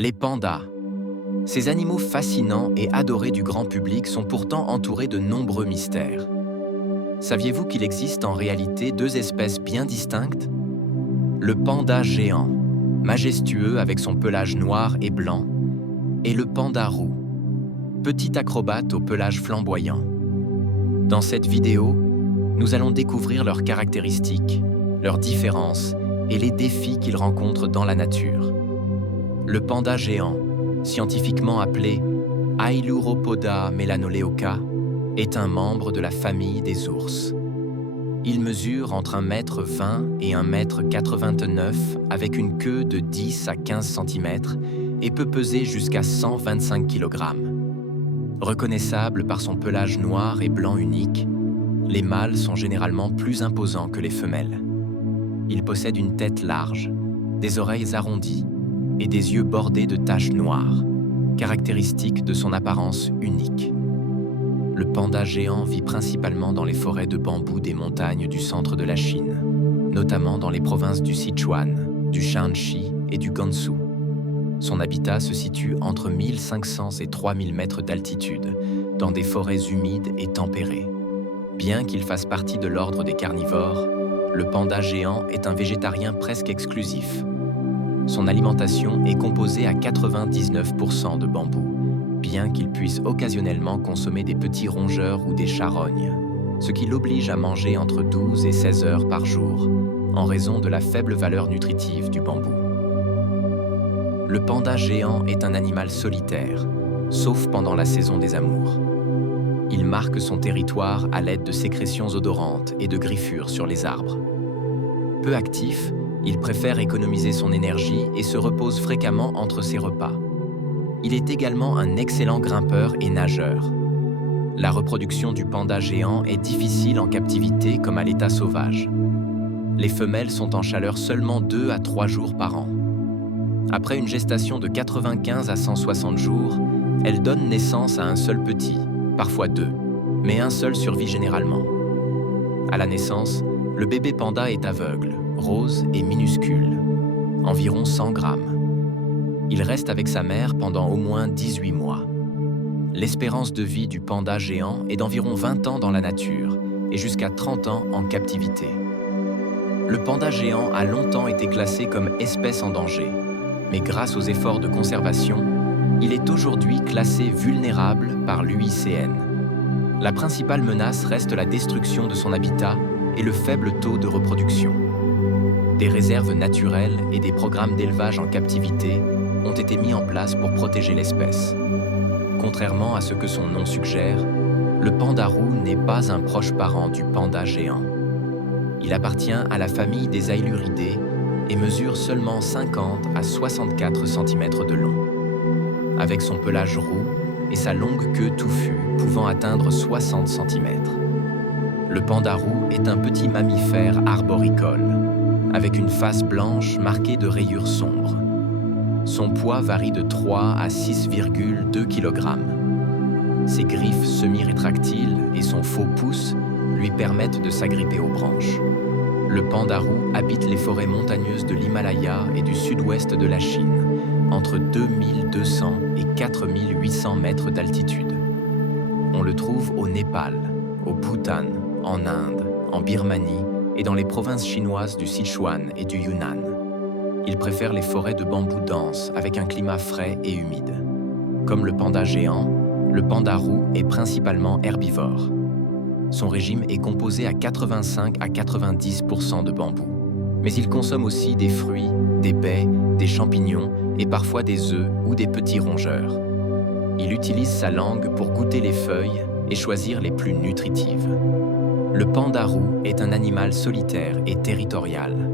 Les pandas. Ces animaux fascinants et adorés du grand public sont pourtant entourés de nombreux mystères. Saviez-vous qu'il existe en réalité deux espèces bien distinctes? Le panda géant, majestueux avec son pelage noir et blanc, et le panda roux, petit acrobate au pelage flamboyant. Dans cette vidéo, nous allons découvrir leurs caractéristiques, leurs différences et les défis qu'ils rencontrent dans la nature. Le panda géant, scientifiquement appelé Ailuropoda melanoleoca, est un membre de la famille des ours. Il mesure entre 1,20 m et 1,89 m avec une queue de 10 à 15 cm et peut peser jusqu'à 125 kg. Reconnaissable par son pelage noir et blanc unique, les mâles sont généralement plus imposants que les femelles. Il possède une tête large, des oreilles arrondies et des yeux bordés de taches noires, caractéristiques de son apparence unique. Le panda géant vit principalement dans les forêts de bambou des montagnes du centre de la Chine, notamment dans les provinces du Sichuan, du Shaanxi et du Gansu. Son habitat se situe entre 1500 et 3000 mètres d'altitude, dans des forêts humides et tempérées. Bien qu'il fasse partie de l'ordre des carnivores, le panda géant est un végétarien presque exclusif. Son alimentation est composée à 99% de bambou, bien qu'il puisse occasionnellement consommer des petits rongeurs ou des charognes, ce qui l'oblige à manger entre 12 et 16 heures par jour, en raison de la faible valeur nutritive du bambou. Le panda géant est un animal solitaire, sauf pendant la saison des amours. Il marque son territoire à l'aide de sécrétions odorantes et de griffures sur les arbres. Peu actif, il préfère économiser son énergie et se repose fréquemment entre ses repas. Il est également un excellent grimpeur et nageur. La reproduction du panda géant est difficile en captivité comme à l'état sauvage. Les femelles sont en chaleur seulement 2 à 3 jours par an. Après une gestation de 95 à 160 jours, elles donnent naissance à un seul petit, parfois 2, mais un seul survit généralement. À la naissance, le bébé panda est aveugle, rose et minuscule, environ 100 grammes. Il reste avec sa mère pendant au moins 18 mois. L'espérance de vie du panda géant est d'environ 20 ans dans la nature et jusqu'à 30 ans en captivité. Le panda géant a longtemps été classé comme espèce en danger, mais grâce aux efforts de conservation, il est aujourd'hui classé vulnérable par l'UICN. La principale menace reste la destruction de son habitat et le faible taux de reproduction. Des réserves naturelles et des programmes d'élevage en captivité ont été mis en place pour protéger l'espèce. Contrairement à ce que son nom suggère, le panda roux n'est pas un proche parent du panda géant. Il appartient à la famille des Ailuridés et mesure seulement 50 à 64 cm de long. Avec son pelage roux et sa longue queue touffue pouvant atteindre 60 cm. Le panda roux est un petit mammifère arboricole, avec une face blanche marquée de rayures sombres. Son poids varie de 3 à 6,2 kg. Ses griffes semi-rétractiles et son faux pouce lui permettent de s'agripper aux branches. Le panda roux habite les forêts montagneuses de l'Himalaya et du sud-ouest de la Chine, entre 2200 et 4800 mètres d'altitude. On le trouve au Népal, au Bhoutan, en Inde, en Birmanie et dans les provinces chinoises du Sichuan et du Yunnan. Il préfère les forêts de bambou denses avec un climat frais et humide. Comme le panda géant, le panda roux est principalement herbivore. Son régime est composé à 85 à 90% de bambou. Mais il consomme aussi des fruits, des baies, des champignons et parfois des œufs ou des petits rongeurs. Il utilise sa langue pour goûter les feuilles et choisir les plus nutritives. Le panda roux est un animal solitaire et territorial.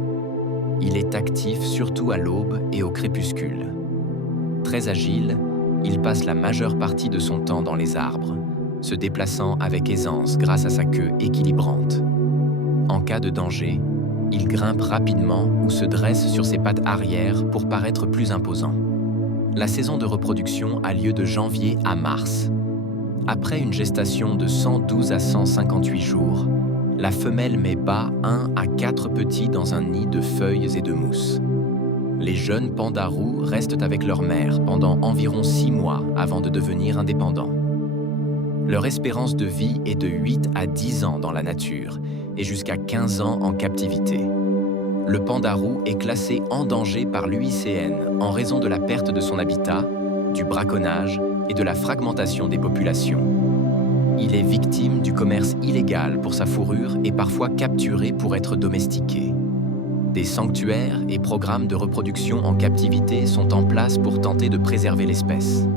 Il est actif surtout à l'aube et au crépuscule. Très agile, il passe la majeure partie de son temps dans les arbres, se déplaçant avec aisance grâce à sa queue équilibrante. En cas de danger, il grimpe rapidement ou se dresse sur ses pattes arrière pour paraître plus imposant. La saison de reproduction a lieu de janvier à mars. Après une gestation de 112 à 158 jours, la femelle met bas 1 à 4 petits dans un nid de feuilles et de mousse. Les jeunes pandas roux restent avec leur mère pendant environ 6 mois avant de devenir indépendants. Leur espérance de vie est de 8 à 10 ans dans la nature et jusqu'à 15 ans en captivité. Le panda roux est classé en danger par l'UICN en raison de la perte de son habitat, du braconnage et de la fragmentation des populations. Il est victime du commerce illégal pour sa fourrure et parfois capturé pour être domestiqué. Des sanctuaires et programmes de reproduction en captivité sont en place pour tenter de préserver l'espèce.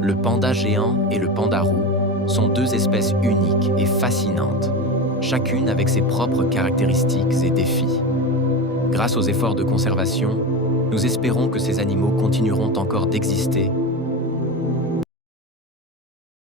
Le panda géant et le panda roux sont deux espèces uniques et fascinantes, chacune avec ses propres caractéristiques et défis. Grâce aux efforts de conservation, nous espérons que ces animaux continueront encore d'exister